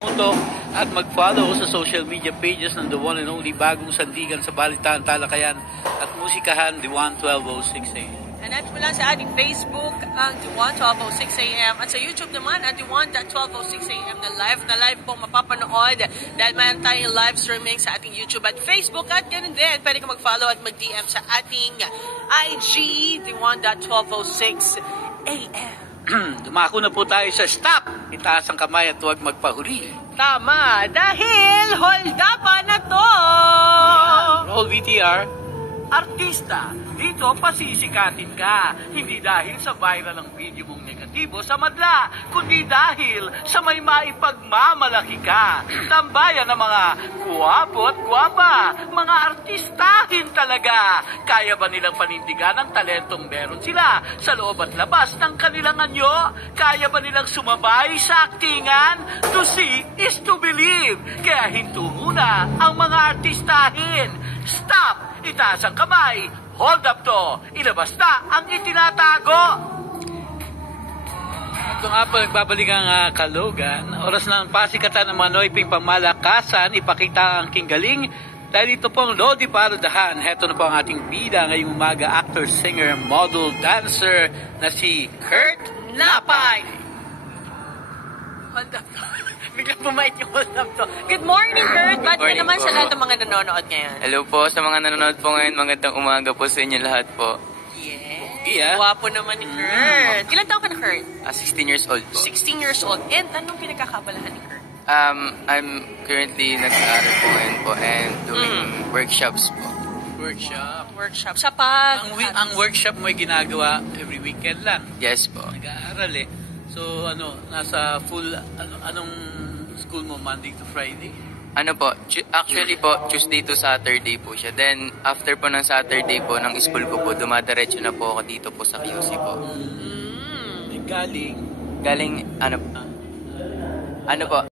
Pumunto at mag-follow sa social media pages ng The One and Only Bagong Sandigan sa Balitaan, Talakayan at Musikahan, The One 1206 AM. And at mula sa ating Facebook, ang The One 1206 AM at sa YouTube naman at The One 1206 AM na live po mapapanood dahil mayroon tayong live streaming sa ating YouTube at Facebook at ganun din, pwede ka mag-follow at mag-DM sa ating IG, The One 1206 AM. Dumako na po tayo sa stop. Itaas ang kamay at huwag magpahuli. Tama, dahil holdapan na to! Roll VTR. Artista, dito pasisikatin ka. Hindi dahil sa viral ang video mong negatibo sa madla, kundi dahil sa may maipagmamalaki ka. Tambayan ng mga guwapo at guwapa, mga artistahin talaga. Kaya ba nilang panindigan ang talentong meron sila sa loob at labas ng kanilang anyo? Kaya ba nilang sumabay sa aktingan? To see is to believe. Kaya hinto muna ang mga artistahin. Stop! Itaas ang kamay. Hold up to. Ilabas na ang itinatago. Ito nga po, nagbabalik ang Kalogan. Oras na ang pasikatan ng mga Noyping pamalakasan. Ipakita ang kinggaling. Dahil ito pong Lodi Parodahan. Heto na po ang ating bida ngayong umaga. Actor, singer, model, dancer na si Kurt Napay. Hold up to. Biglang bumait yung hold up to. Good morning, Kurt! Ba't ka naman sa lahat ng mga nanonood ngayon? Hello po sa mga nanonood po ngayon. Magandang umaga po sa inyo lahat po. Yeah. Guwapo naman ni Kurt. Ilan taon ka na, Kurt? 16 years old po. 16 years old. And anong pinagkakabalahan ni Kurt? I'm currently nag-aaral po ngayon po and doing workshops po. Workshop. Sa pag... Ang workshop mo ay ginagawa every weekend lang. Yes po. Nag-aaral eh. So, nasa full, anong school mo, Monday to Friday? Ano po, actually po, Tuesday to Saturday po siya. Then, after po ng Saturday po, ng school ko po, dumadiretso na po ako dito po sa QC po. Galing, Galing, ano po,